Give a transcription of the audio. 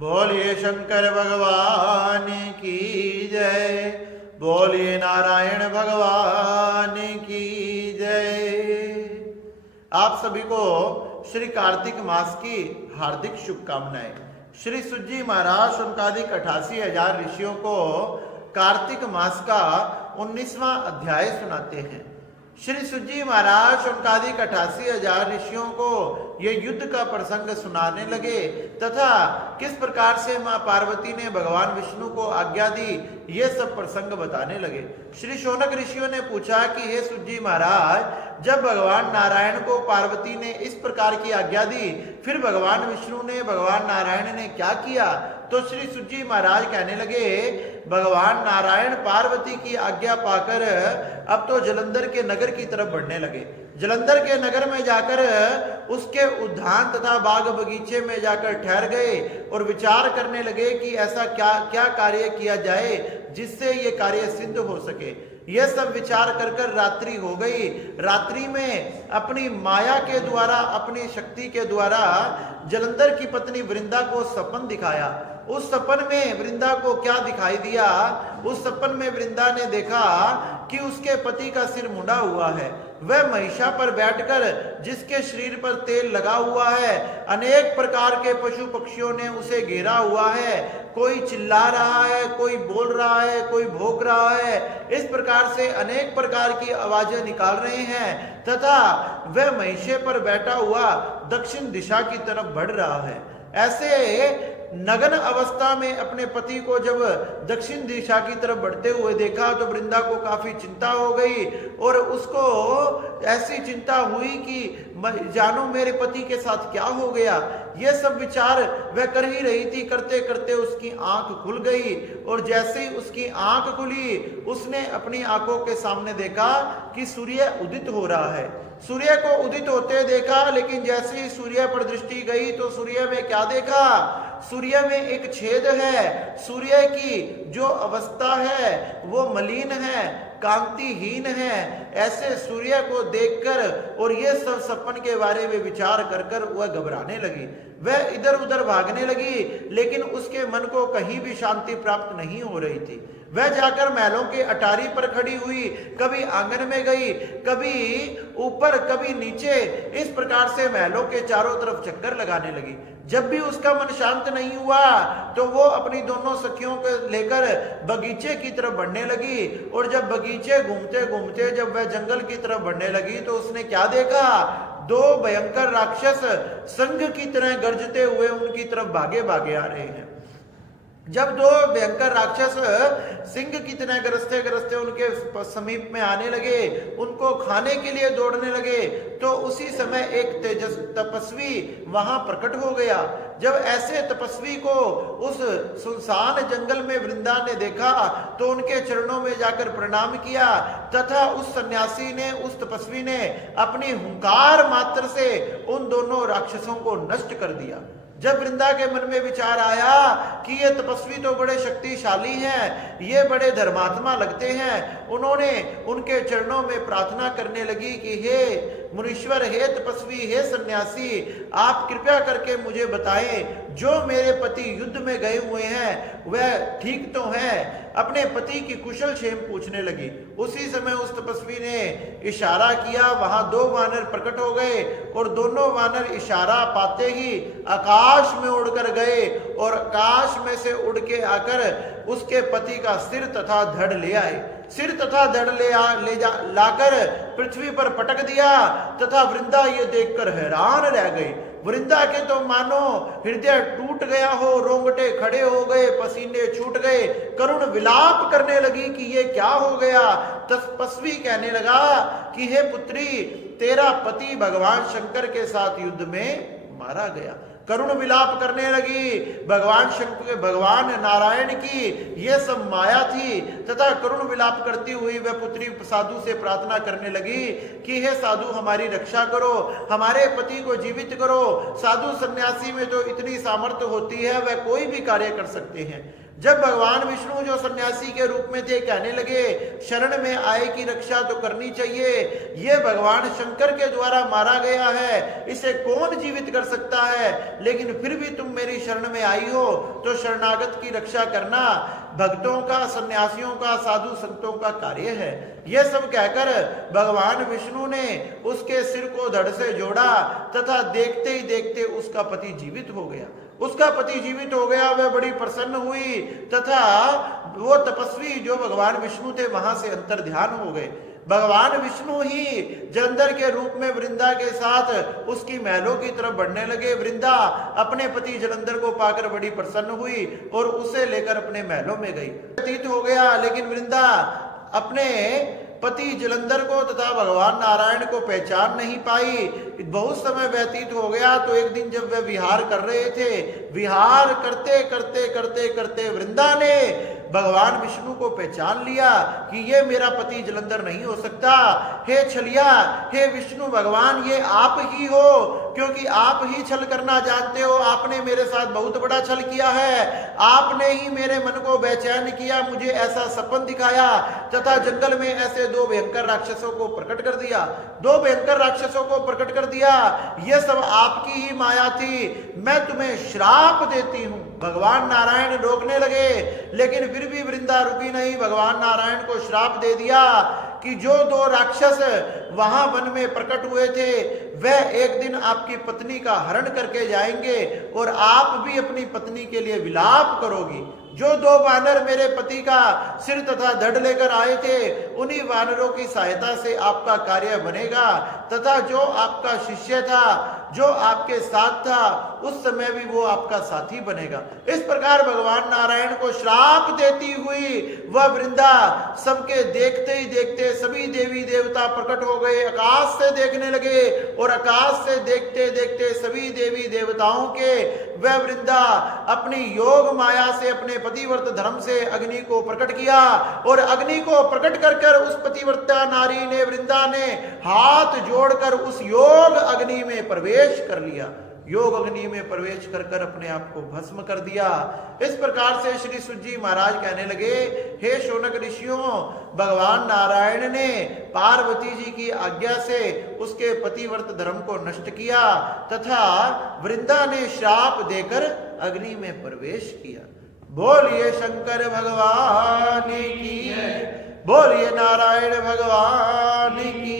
बोलिए शंकर भगवान की जय। बोलिए नारायण भगवान की जय। आप सभी को श्री कार्तिक मास की हार्दिक शुभकामनाएं। श्री सुज्जी महाराज शंकादिक 88,000 ऋषियों को कार्तिक मास का 19वां अध्याय सुनाते हैं। श्री सुज्जी महाराज शंकादिक 88,000 ऋषियों को ये युद्ध का प्रसंग सुनाने लगे तथा किस प्रकार से मां पार्वती ने भगवान विष्णु को आज्ञा दी, ये सब प्रसंग बताने लगे। श्री शौनक ऋषियों ने पूछा कि हे सुज्जी महाराज, जब भगवान नारायण को पार्वती ने इस प्रकार की आज्ञा दी, फिर भगवान विष्णु ने, भगवान नारायण ने क्या किया? तो श्री सुज्जी महाराज कहने लगे, भगवान नारायण पार्वती की आज्ञा पाकर अब तो जलंधर के नगर की तरफ बढ़ने लगे। जलंधर के नगर में जाकर उसके उद्यान तथा बाग बगीचे में जाकर ठहर गए और विचार करने लगे कि ऐसा क्या क्या कार्य किया जाए जिससे ये कार्य सिद्ध हो सके। यह सब विचार कर कर रात्रि हो गई। रात्रि में अपनी माया के द्वारा, अपनी शक्ति के द्वारा जलंधर की पत्नी वृंदा को सपन दिखाया। उस सपन में वृंदा को क्या दिखाई दिया? उस सपन में वृंदा ने देखा कि उसके पति का सिर मुंडा हुआ है। वह महिषा पर बैठकर, जिसके शरीर पर तेल लगा हुआ है, अनेक प्रकार के पशु पक्षियों ने उसे घेरा हुआ है। कोई चिल्ला रहा है, कोई बोल रहा है, कोई भौंक रहा है। इस प्रकार से अनेक प्रकार की आवाजें निकाल रहे हैं तथा वह महिषे पर बैठा हुआ दक्षिण दिशा की तरफ बढ़ रहा है। ऐसे नग्न अवस्था में अपने पति को जब दक्षिण दिशा की तरफ बढ़ते हुए देखा तो वृंदा को काफी चिंता हो गई और उसको ऐसी चिंता हुई कि जानो मेरे पति के साथ क्या हो गया। ये सब विचार वह कर ही रही थी। करते करते उसकी आंख खुल गई और जैसे ही उसकी आंख खुली, उसने अपनी आंखों के सामने देखा कि सूर्य उदित हो रहा है। सूर्य को उदित होते देखा, लेकिन जैसे ही सूर्य पर दृष्टि गई तो सूर्य में क्या देखा? सूर्य में एक छेद है। सूर्य की जो अवस्था है वो मलिन है, कांतिहीन है। ऐसे सूर्य को देखकर और ये सब सपन के बारे में विचार कर कर वह घबराने लगी। वह इधर उधर भागने लगी, लेकिन उसके मन को कहीं भी शांति प्राप्त नहीं हो रही थी। वह जाकर महलों के अटारी पर खड़ी हुई, कभी आंगन में गई, कभी ऊपर कभी नीचे, इस प्रकार से महलों के चारों तरफ चक्कर लगाने लगी। जब भी उसका मन शांत नहीं हुआ तो वो अपनी दोनों सखियों को लेकर बगीचे की तरफ बढ़ने लगी। और जब बगीचे घूमते घूमते जब वह जंगल की तरफ बढ़ने लगी तो उसने क्या देखा? दो भयंकर राक्षस संघ की तरह गरजते हुए उनकी तरफ भागे भागे आ रहे हैं। जब दो भयंकर राक्षस सिंह की तरह गरजते गरजते उनके समीप में आने लगे, उनको खाने के लिए दौड़ने लगे, तो उसी समय एक तेजस तपस्वी वहां प्रकट हो गया। जब ऐसे तपस्वी को उस सुनसान जंगल में वृंदा ने देखा तो उनके चरणों में जाकर प्रणाम किया तथा उस सन्यासी ने, उस तपस्वी ने अपनी हुंकार मात्र से उन दोनों राक्षसों को नष्ट कर दिया। जब वृंदा के मन में विचार आया कि ये तपस्वी तो बड़े शक्तिशाली हैं, ये बड़े धर्मात्मा लगते हैं, उन्होंने उनके चरणों में प्रार्थना करने लगी कि हे मुनीश्वर, हे तपस्वी, हे सन्यासी, आप कृपया करके मुझे बताएं, जो मेरे पति युद्ध में गए हुए हैं वह ठीक तो हैं? अपने पति की कुशल क्षेम पूछने लगी। उसी समय उस तपस्वी ने इशारा किया, वहां दो वानर प्रकट हो गए और दोनों वानर इशारा पाते ही आकाश में उड़कर गए और आकाश में से उड़ के आकर उसके पति का सिर तथा धड़ ले आए। सिर तथा धड़ लाकर पृथ्वी पर पटक दिया तथा वृंदा ये देखकर हैरान रह गई। वृंदा के तो मानो हृदय टूट गया हो, रोंगटे खड़े हो गए, पसीने छूट गए, करुण विलाप करने लगी कि ये क्या हो गया। तपस्वी कहने लगा कि हे पुत्री, तेरा पति भगवान शंकर के साथ युद्ध में मारा गया। करुण विलाप करने लगी। भगवान शंकर, भगवान नारायण की यह सब माया थी तथा करुण विलाप करती हुई वह पुत्री साधु से प्रार्थना करने लगी कि हे साधु, हमारी रक्षा करो, हमारे पति को जीवित करो। साधु सन्यासी में तो इतनी सामर्थ्य होती है, वह कोई भी कार्य कर सकते हैं। जब भगवान विष्णु जो सन्यासी के रूप में थे कहने लगे शरण में आए की रक्षा तो करनी चाहिए, ये भगवान शंकर के द्वारा मारा गया है, इसे कौन जीवित कर सकता है, लेकिन फिर भी तुम मेरी शरण में आई हो तो शरणागत की रक्षा करना भक्तों का, सन्यासियों का, साधु संतों का कार्य है। यह सब कहकर भगवान विष्णु ने उसके सिर को धड़ से जोड़ा तथा देखते ही देखते उसका पति जीवित हो गया। उसका पति जीवित हो गया, वह बड़ी प्रसन्न हुई तथा वो तपस्वी जो भगवान विष्णु थे वहां से अंतर ध्यान हो गए। भगवान विष्णु ही जलंधर के रूप में वृंदा के साथ उसकी महलों की तरफ बढ़ने लगे। वृंदा अपने पति जलंधर को पाकर बड़ी प्रसन्न हुई और उसे लेकर अपने महलों में गई। व्यतीत हो गया, लेकिन वृंदा अपने पति जलंधर को तथा भगवान नारायण को पहचान नहीं पाई। बहुत समय व्यतीत हो गया तो एक दिन जब वे विहार कर रहे थे, विहार करते करते करते करते वृंदा ने भगवान विष्णु को पहचान लिया कि ये मेरा पति जलंधर नहीं हो सकता। हे छलिया, हे विष्णु भगवान, ये आप ही हो, क्योंकि आप ही छल करना जानते हो। आपने मेरे साथ बहुत बड़ा छल किया है, आपने ही मेरे मन को बेचैन किया, मुझे ऐसा सपन दिखाया तथा जंगल में ऐसे दो भयंकर राक्षसों को प्रकट कर दिया, दो भयंकर राक्षसों को प्रकट कर दिया। यह सब आपकी ही माया थी, मैं तुम्हें श्राप देती हूं। भगवान नारायण रोकने लगे, लेकिन फिर भी वृंदा रुकी नहीं। भगवान नारायण को श्राप दे दिया कि जो दो राक्षस वहां वन में प्रकट हुए थे वह एक दिन आपकी पत्नी का हरण करके जाएंगे और आप भी अपनी पत्नी के लिए विलाप करोगी। जो दो वानर मेरे पति का सिर तथा धड़ लेकर आए थे, उन्हीं वानरों की सहायता से आपका कार्य बनेगा तथा जो आपका शिष्य था, जो आपके साथ था, उस समय भी वो आपका साथी बनेगा। इस प्रकार भगवान नारायण को श्राप देती हुई वह वृंदा सबके देखते ही देखते सभी देवी देवता प्रकट हो गए, आकाश से देखने लगे और आकाश से देखते देखते सभी देवी देवताओं के वह वृंदा अपनी योग माया से अपने पतिव्रत धर्म से अग्नि को प्रकट किया और अग्नि को प्रकट कर उस पतिव्रता नारी ने, वृंदा ने हाथ जोड़कर उस योग अग्नि में प्रवेश कर लिया। योग अग्नि में प्रवेश कर अपने आप को भस्म कर दिया। इस प्रकार से श्री सुजी महाराज कहने लगे, हे शौनक ऋषियों, भगवान नारायण ने पार्वती जी की आज्ञा से उसके पतिव्रत धर्म को नष्ट किया तथा वृंदा ने श्राप देकर अग्नि में प्रवेश किया। बोलिए शंकर भगवान की, बोलिए नारायण भगवान की।